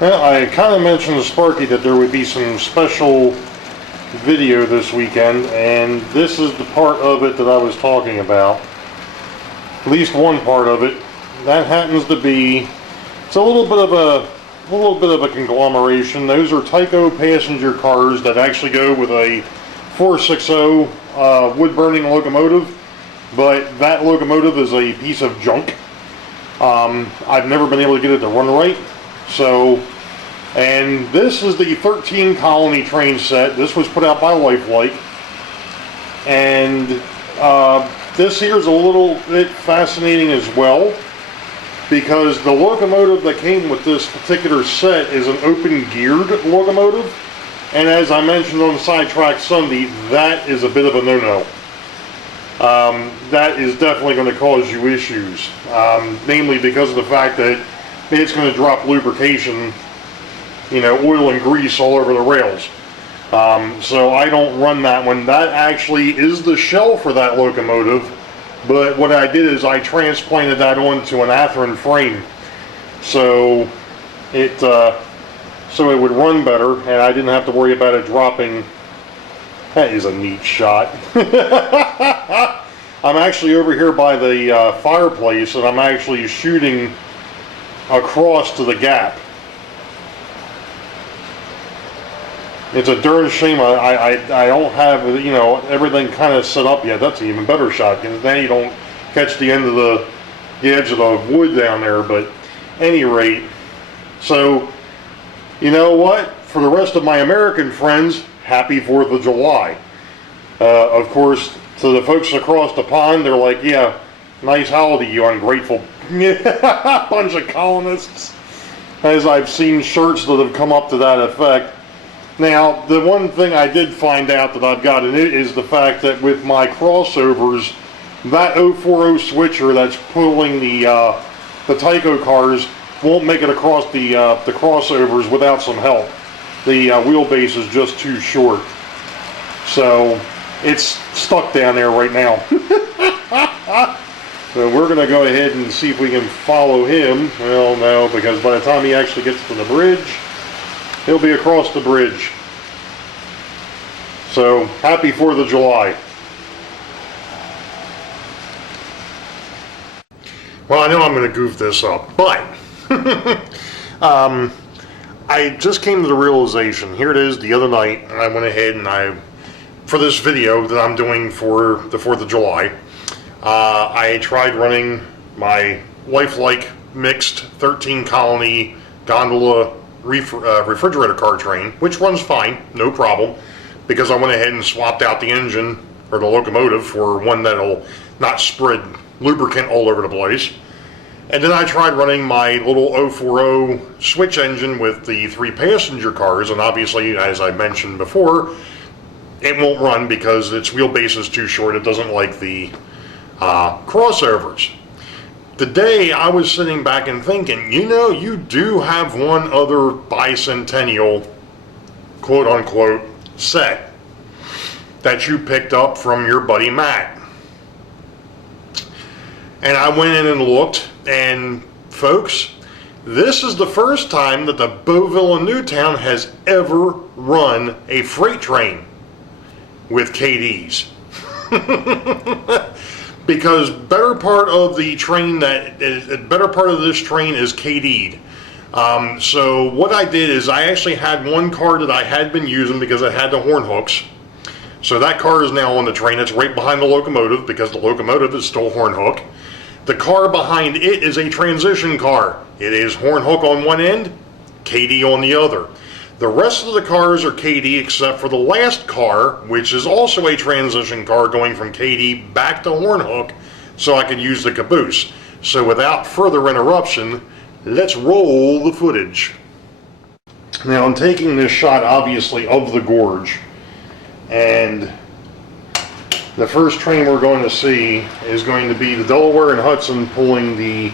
Well, I kind of mentioned to Sparky that there would be some special video this weekend, and this is the part of it that I was talking about. At least one part of it. That happens to be, it's a little bit of a conglomeration. Those are TYCO passenger cars that actually go with a 460 wood-burning locomotive, but that locomotive is a piece of junk. I've never been able to get it to run right. So, and this is the 13 colony train set. This was put out by Lifelike, and this here is a little bit fascinating as well, because the locomotive that came with this particular set is an open geared locomotive, and as I mentioned on Sidetrack Sunday, that is a bit of a no-no. That is definitely going to cause you issues, namely because of the fact that it's going to drop lubrication, you know, oil and grease all over the rails. So I don't run that one. That actually is the shell for that locomotive, but what I did is I transplanted that onto an Athearn frame, so it would run better, and I didn't have to worry about it dropping. That is a neat shot. I'm actually over here by the fireplace, and I'm actually shooting across to the gap. It's a darn shame I don't have, you know, everything kind of set up yet. That's an even better shot, because now you don't catch the end of the edge of the wood down there. But at any rate, so you know what? For the rest of my American friends, happy 4th of July. Of course, to the folks across the pond, they're like, yeah, nice holiday, you ungrateful bunch of colonists, as I've seen shirts that have come up to that effect. Now, the one thing I did find out that I've got in it is the fact that with my crossovers, that 040 switcher that's pulling the TYCO cars won't make it across the crossovers without some help. The wheelbase is just too short. So, it's stuck down there right now. So we're going to go ahead and see if we can follow him. Well, no, because by the time he actually gets to the bridge, he'll be across the bridge. So, happy 4th of July. Well, I know I'm going to goof this up, but I just came to the realization. Here it is the other night, and I went ahead and for this video that I'm doing for the 4th of July, I tried running my Lifelike mixed 13 colony gondola refrigerator car train, which runs fine, no problem, because I went ahead and swapped out the engine or the locomotive for one that'll not spread lubricant all over the place. And then I tried running my little 040 switch engine with the 3 passenger cars, and obviously, as I mentioned before, it won't run because its wheelbase is too short. It doesn't like the crossovers. Today I was sitting back and thinking, you know, you do have one other Bicentennial quote unquote set that you picked up from your buddy Matt. And I went in and looked, and folks, this is the first time that the Boeville in Newtown has ever run a freight train with KDs. Because better part of this train is KD'd. So what I did is I actually had one car that I had been using because it had the horn hooks. So that car is now on the train. It's right behind the locomotive because the locomotive is still horn hook. The car behind it is a transition car. It is horn hook on one end, KD on the other. The rest of the cars are KD except for the last car, which is also a transition car going from KD back to horn hook so I could use the caboose. So without further interruption, let's roll the footage. Now I'm taking this shot obviously of the gorge, and the first train we're going to see is going to be the Delaware and Hudson pulling the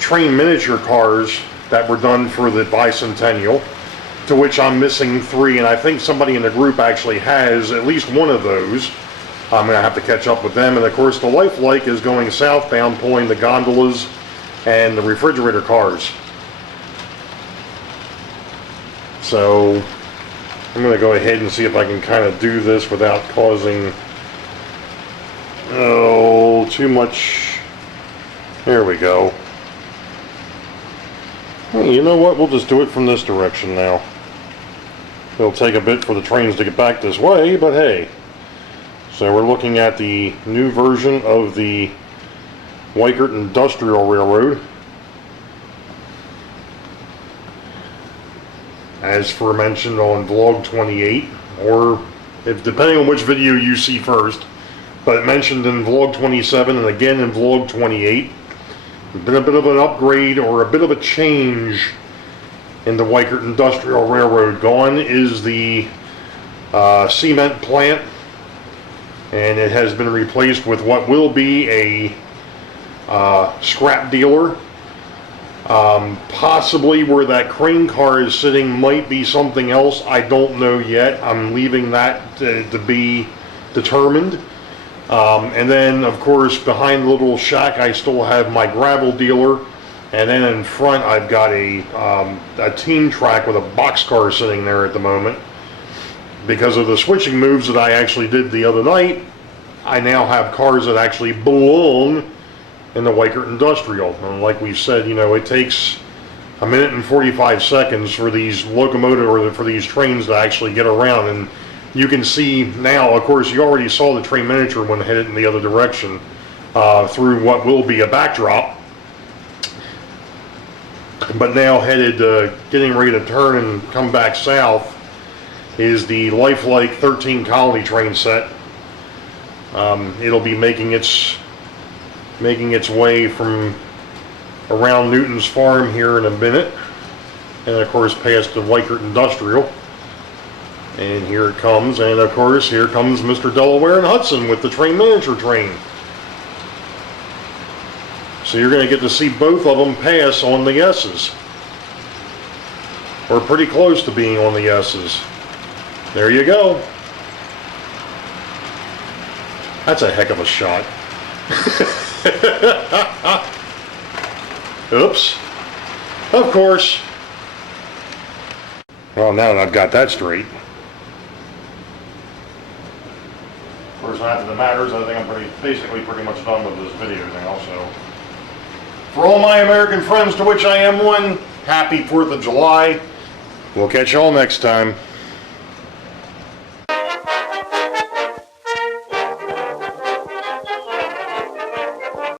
train miniature cars that were done for the Bicentennial, to which I'm missing 3, and I think somebody in the group actually has at least one of those. I'm going to have to catch up with them. And of course the Lifelike is going southbound pulling the gondolas and the refrigerator cars. So I'm going to go ahead and see if I can kind of do this without causing too much. There we go. Hey, you know what? We'll just do it from this direction now. It'll take a bit for the trains to get back this way, but hey. So we're looking at the new version of the Weikert Industrial Railroad. As for mentioned on vlog 28, or if depending on which video you see first, but mentioned in vlog 27 and again in vlog 28, been a bit of an upgrade or a bit of a change in the Weikert Industrial Railroad. Gone is the cement plant, and it has been replaced with what will be a scrap dealer. Possibly where that crane car is sitting might be something else. I don't know yet. I'm leaving that to be determined. And then, of course, behind the little shack, I still have my gravel dealer. And then in front, I've got a team track with a boxcar sitting there at the moment. Because of the switching moves that I actually did the other night, I now have cars that actually belong in the Weikert Industrial. And like we said, you know, it takes a minute and 45 seconds for these locomotive or for these trains to actually get around. And you can see now, of course, you already saw the train miniature when headed in the other direction through what will be a backdrop. But now headed, getting ready to turn and come back south is the lifelike 13 colony train set. It'll be making its way from around Newton's farm here in a minute, and of course past the Weikert Industrial. And here it comes, and of course here comes Mr. Delaware and Hudson with the train miniature train. So you're going to get to see both of them pass on the S's. Or pretty close to being on the S's. There you go. That's a heck of a shot. Oops. Of course. Well, now that I've got that straight. Of course, not that it matters. I think I'm basically pretty much done with this video now, so. For all my American friends, to which I am one, happy 4th of July. We'll catch y'all next time.